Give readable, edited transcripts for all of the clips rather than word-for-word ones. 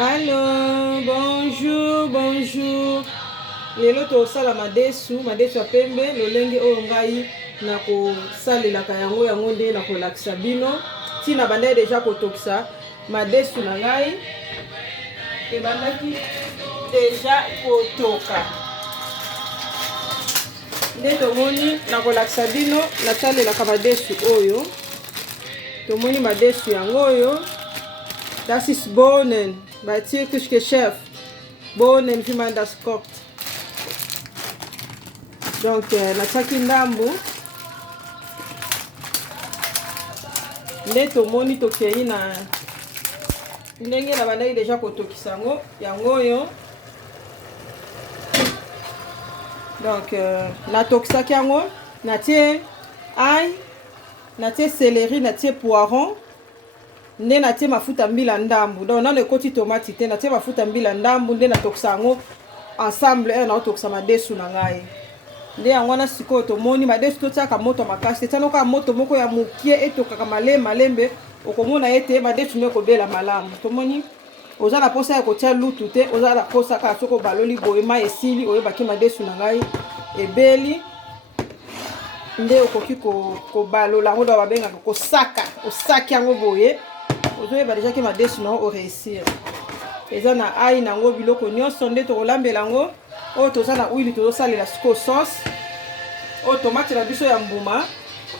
Allô, bonjour, bonjour. Lelo tosala madesu ya pembe lolenge oyo ngai na kosalelaka yango nde na kolakisa bino ntina banda deja kotokisa madesu na ngai ebandaki deja kotoka nde tomoni na kolakisa bino nasalelaka madesu oyo. Tomoni madesu yango oyo. Das ist Bohnen bei Türkisch-Geschäft. Bohnen wie man das kocht. Donc natiaki ndambu nde tomoni tokei na ndenge na bandaki deja kotokisa yango oyo. Donc natokisaki yango natie ail, natie céleri, natie poiron, nde natie mafuta mbila ndambu. Donc nano ekoti tomati te, natie mafuta mbila ndambu nde natokisa yango ensemble naotokisa madesu na ngai. Nde yango wana sikoyo tomoni madesu totiaka moto makasi etanoka moto moko ya mokie etokaka malembe okomona ete madesu nde kobela malamu. Tomoni oza na posa ya kotia lutu te, oza na posa kaka soko baloli boye mai esili oyebaki madesu na ngai ebeli nde okoki kobalola yango babengaka kosaka osaki yango boye ozoyeba deja ke madesu na o réussir. Eza na ai nango biloko nyonso nde tokolambela yango. Oyo toza na huile tozosalela siko sauce. Oyo tomate na biso ya mbuma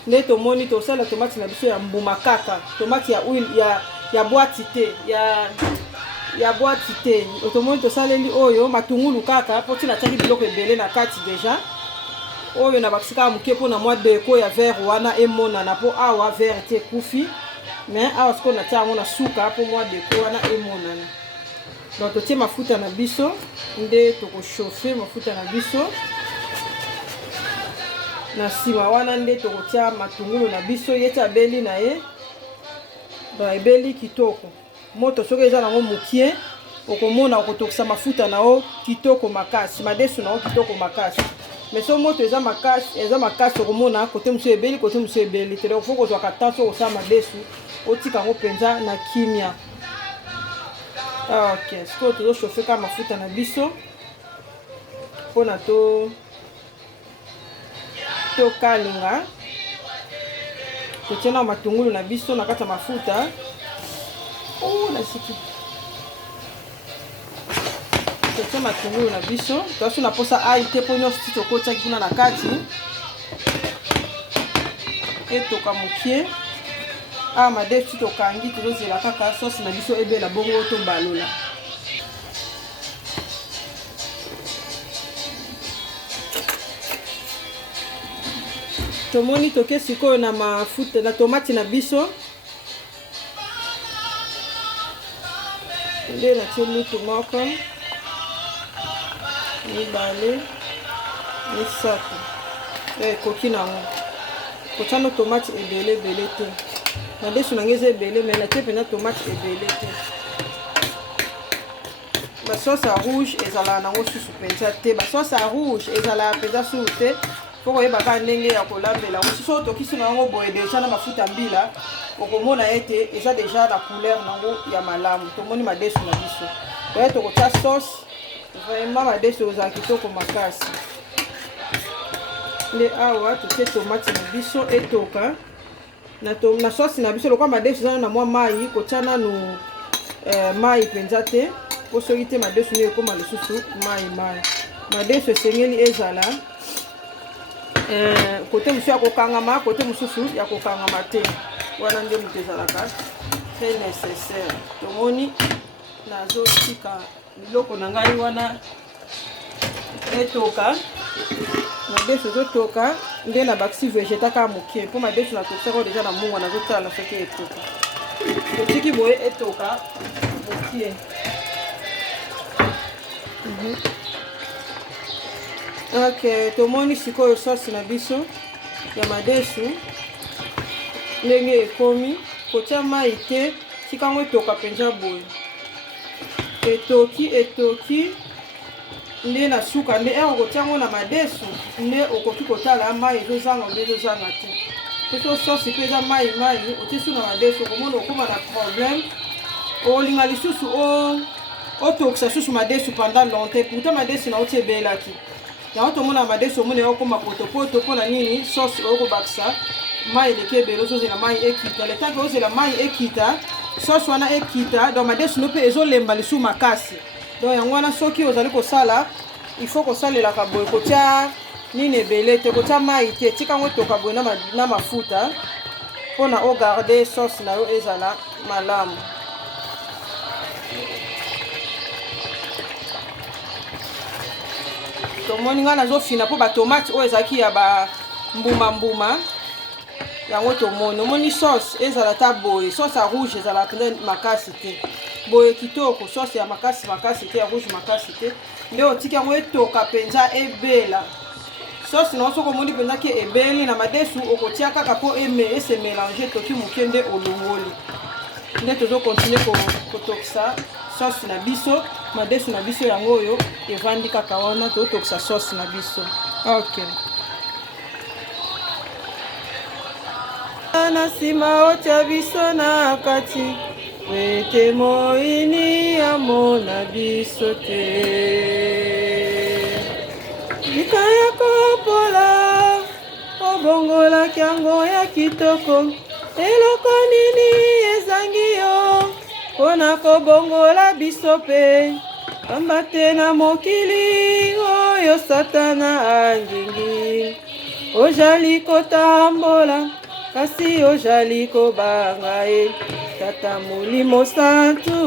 nde tomoni tosala tomate na biso ya mbuma kaka. Tomate ya huile ya boîte te ya boîte te. Tomoni tosaleli oyo matungulu kaka po tina tiaki biloko ebele na kati deja. Oyo na bakisika moke mpona mwa deko ya verre wana emonana po awa verre te kufi. Mais awa siko na tia yango na suka po mwa deko wana emonana. Donc totie mafuta na biso nde tokochauffe mafuta na biso. Na sima wana nde tokotia matungulu na biso yeti abeli na ye. Donc ebeli kitoko. Moto soki eza nango mokie okomona okotokisa mafuta na o kitoko makasi. Madesu na o kitoko makasi. Mais so moto eza makasi okomona kote musu ebeli kote musu ebeli. Te donc faut kozwaka temps so kosala madesu otika yango penza na kimia. Ok, sikoyo tozochauffe ka mafuta na biso mpona tokalinga. Totie na matungulu na biso na kati ya mafuta. Nasiki totie matungulu na biso toasu na posa ai te mpo nyonso ti tokotiaki kuna na kati etoka mokie. Awa madesu tokangi tozozela kaka sauce na biso ebela bongo tobalola. Tomoni toke sikoyo na mafuta na tomati na biso nde natie lutu moko mibale misato ekoki nango kotiano tomati ebele te. Madesu na ngeze ebele mais natie pena tomate ebele te. Basauce ya rouge ezalaka nango susu mpenza te. Basauce ya rouge ezalaka mpenza susu te. Fo koyebaka ndenge ya kolambela yango. Soki otokisi na yango boye deja na mafuta mbila okomona ete eza deja na couleur nango ya malamu. Tomoni madesu na biso oyo tokotia sauce vraiment madesu ezala kitoko makasi. Nde awa totie tomate na biso etoka. Na sauce na biso lokwa madesu eza na mwa mai kotia nanu mai mpenza te po soki te madesu nde ekoma lisusu mai. Madesu esengeli ezala kote mosusu ya kokangama kote mosusu ya kokangama te. Wana nde moto ezalaka très nécessaire. Tomoni nazotika biloko na ngai wana etoka. Madesu ezotoka nde na bakisi vegetaka mokie mpo madesu natokisaka deja na mungu nazotala soki etoka. Totiki boye etoka mokie. Ok, tomoni sikoyo sauce na biso ya madesu ndenge ekomi. Kotia mai te tika yango etoka mpenza boye. Etoki nde na suka nde kotia yango na madesu nde okoki kotala mai ezozanga nde ezozanga te. So sauce mpe eza mai otie su na madesu okomona okoma na problème. Olinga lisusu otokisa susu madesu pendant longtemps pourtant madesu na oti ebelaki yango tomona madesu omona ekokoma potopoto mpona nini sauce okobakisa mai eleki ebele ozozela mai ekita le temps ke ozela mai ekita sauce wana ekita donc madesu no mpe ezolemba lisu makasi donc yango wana soki ozali kosala il faut kosalelaka boye kotia nini ebele te kotia mai te tika yango etoka boye na mafuta mpona ogarde sauce na yo ezala malamu. tomoni nga nazofina mpo batomate oyo ezalaki ya bambuma yango tomoni omoni sauce ezala ta boye sauce ya rouge ezala mpenza makasi te boye kitoko sauce ya makasi te ya rouge makasi te nde otiki yango etoka mpenza ebela sauce na soki omoni mpenza ke ebeli na madesu okotia kaka mpo ese mélange toki moke nde olongoli nde tozokontinue kotokisa sauce na biso madesu na biso yango oyo evandi kaka wana totokisa sauce na biso. Ok, na nsima otya biso na kati ete moini amona biso te likaya kopola obongolaki yango ya kitoko eloko nini ezangi yo mpona kobongola biso mpe pamba te na mokili oyo satana angingi ozali kotambola kasi ozali kobanga ye tata molimo santu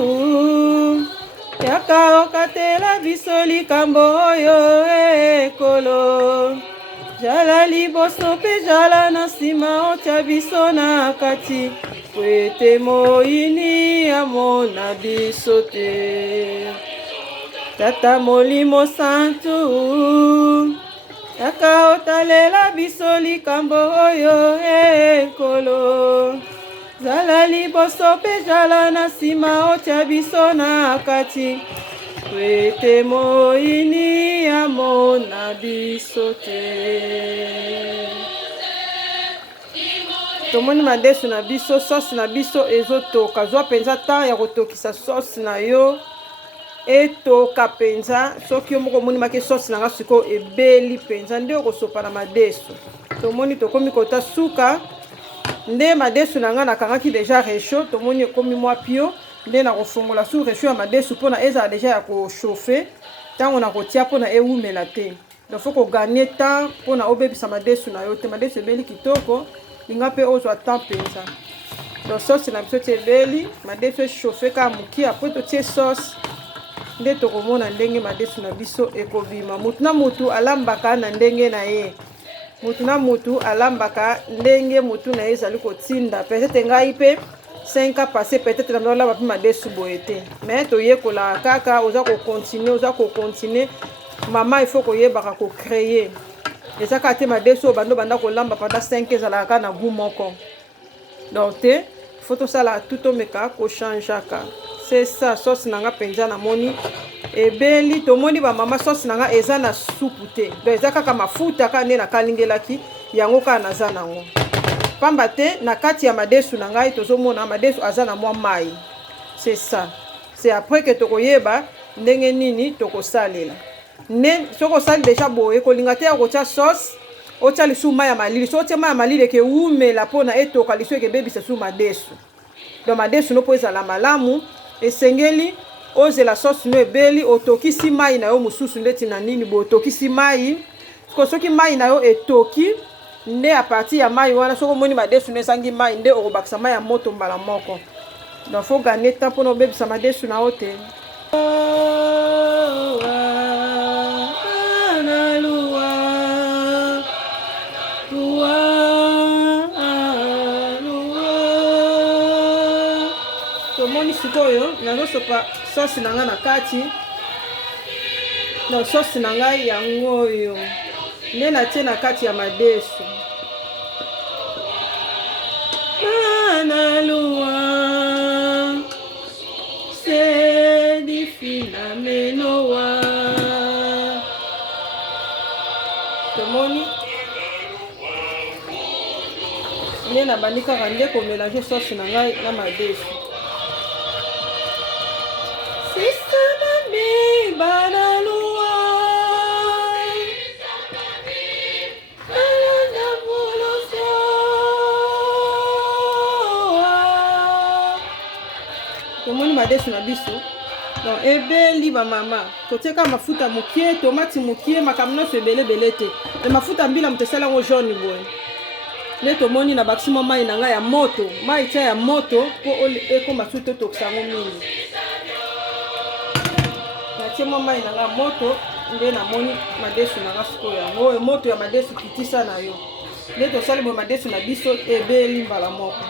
yaka okatela biso likambo oyo ekolo jala liboso mpe jala na nsima otya biso na kati po ete moini amona biso te tata molimo santu yaka otalela biso likambo oyo ekolo zala liboso mpe jala na nsima otya biso na kati po ete moini amona biso te. tomoni madesu na biso sauce na biso ezotoka zwa mpenza temps ya kotokisa sauce na yo etoka mpenza soki yo moko omoni make sauce na nga sikoyo ebeli mpenza nde okosopa na madesu. tomoni tokomi kota suka nde madesu na nga nakangaki deja réchaud tomoni ekomi mwa pio nde nakofongola su réchaud ya madesu mpona ezala deja ya kochauffe ntango nakotia mpona ewumela te donc faut koganye temps mpona obebisa madesu na yo te madesu ebeli kitoko linga mpe ozwa temps mpenza. donc sauce na biso ti ebeli madesu echauffe kaka mokie apres totie sauce nde tokomona ndenge madesu na biso ekobima. mutu na mutu alambaka na ndenge na ye mutu na mutu alambaka ndenge mutu na ye ezali kotinda peut-être ngai mpe 5 ans passé peut-être na olamba mpe madesu boye te mais toyekola kaka oza kocontinue mama il faut koyebaka kocréer eza kaka te madesu oyo bando banda kolamba pendant 5 ans ezalaka kaka na goût moko donc te faut tosala tout omeka kochangeaka c'est ça. sauce nanga mpenza namoni ebeli tomoni bamama sauce nanga eza na supu te donc eza kaka mafuta kaka nde nakalingelaki yango kaka naza nango pamba te na kati ya madesu na ngai tozomona madesu aza na mwa mai c'est ça. c'est après que tokoyeba ndenge nini tokosalela ne soko sali deja boye kolinga te ya kotia sauce otia lisu mai ya malili so otia mai ya malili eke umela mpona etoka lisu ekebebisa su madesu donc madesu no mpo ezala malamu esengeli ozela sauce no ebeli otokisi mai na yo mosusu ndeti na nini bo otokisi mai soki mai na yo etoki nde a partir ya mai wana soko moni madesu no ezangi mai nde okobakisa mai ya moto mbala moko donc faut gagner temps mpona obebisa madesu na yo te. tomoni sikoyo nazosopa sauce na nga na kati donc sauce na ngai yango oyo nde natie na kati ya madesu naluwa sedifina menowa tomoni nde nabandi kaka nde komélange sauce na ngai na madesu. Sistema madesu na biso. Donc ebeli ba mama totieka mafuta mokie tomate mokie makambo nyonso ebele te e mafuta mbila mutesala ngo jaune boye ne tomoni na bakisimo mai na ngai ya moto mai tia ya moto po ekoma su totokisa ngo mingi natie mo mai na ngai moto nde namoni madesu na ngai sikoyo yango moto ya madesu kitisa na yo nde tosali boye madesu na biso ebeli mbala moko.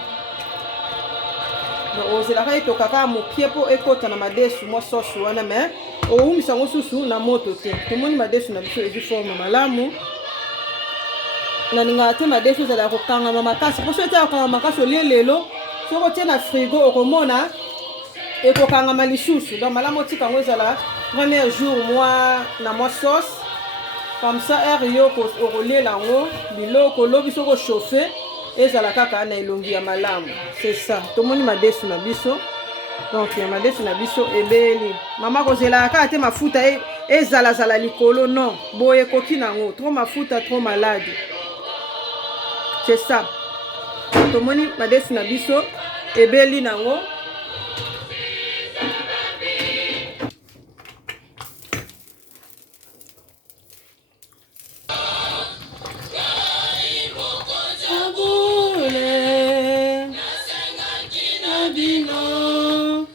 Ozelaka etokaka mokie po ekota na madesu mo sosu wana me oumisa ngo susu na moto te. Tomoni madesu na biso ezi forme malamu. Na ninga te madesu ezala kokangama makasi. Po so etala kokangama makasi olie lelo soko tie na frigo okomona ekokangama lisusu. Donc malamu otika ngo ezala premier jour moi na mo sauce. Comme ça air yo okolie lango biloko lobi soko chauffer. Ezala kaka na elongi ya malamu. C'est ça. Tomoni madesu na biso. Donc ya madesu na biso ebeli. Mama kozela kaka te mafuta ezala likolo non. Boye koki nango. Trop mafuta trop malade. C'est ça. Tomoni madesu na biso ebeli nango.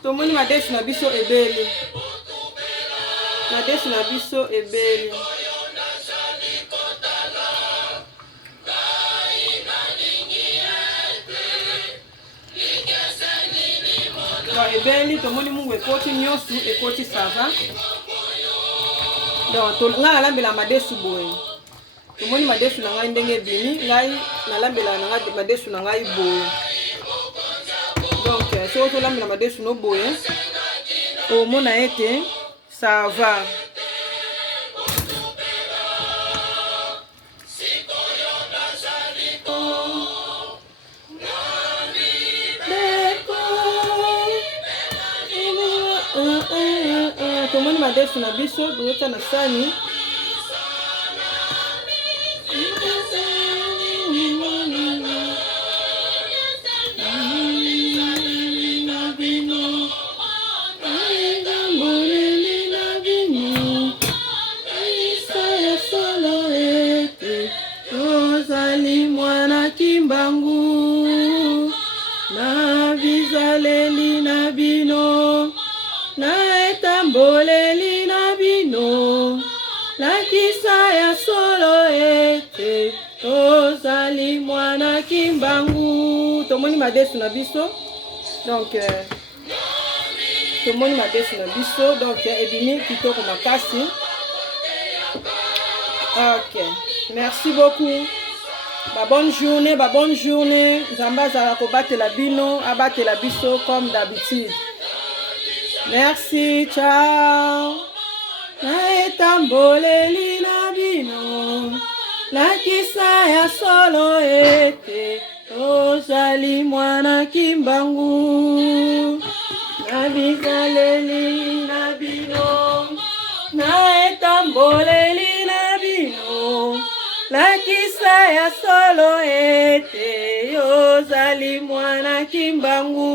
Tomoni madesu na biso ebeli. Madesu na biso ebeli. Ebeli tomoni mungu ekoti nyonso ekoti sava. Donc nga nalambela madesu boye. Tomoni madesu na ngai ndenge bini ngai nalambela na ngai madesu na ngai boye. Donc si on lambela madesu no boye omona ete ça va. Tomoni madesu na biso bota na sani. Boleli na bino lakisa ya solo ete tozali mwana kimbangu. Tomoni madesu na biso. Donc tomoni madesu na biso. Donc ebimi kitoko makasi. OK. Merci beaucoup. Bonne journée. Nzamba za ko batela bino, abatela biso comme d'habitude. Merci, ciao. Naetamboleli na bino lakisa ya solo ete tozali mwana kimbangu. Nabizaleli na bino naetamboleli na bino lakisa ya solo ete yozali mwana kimbangu.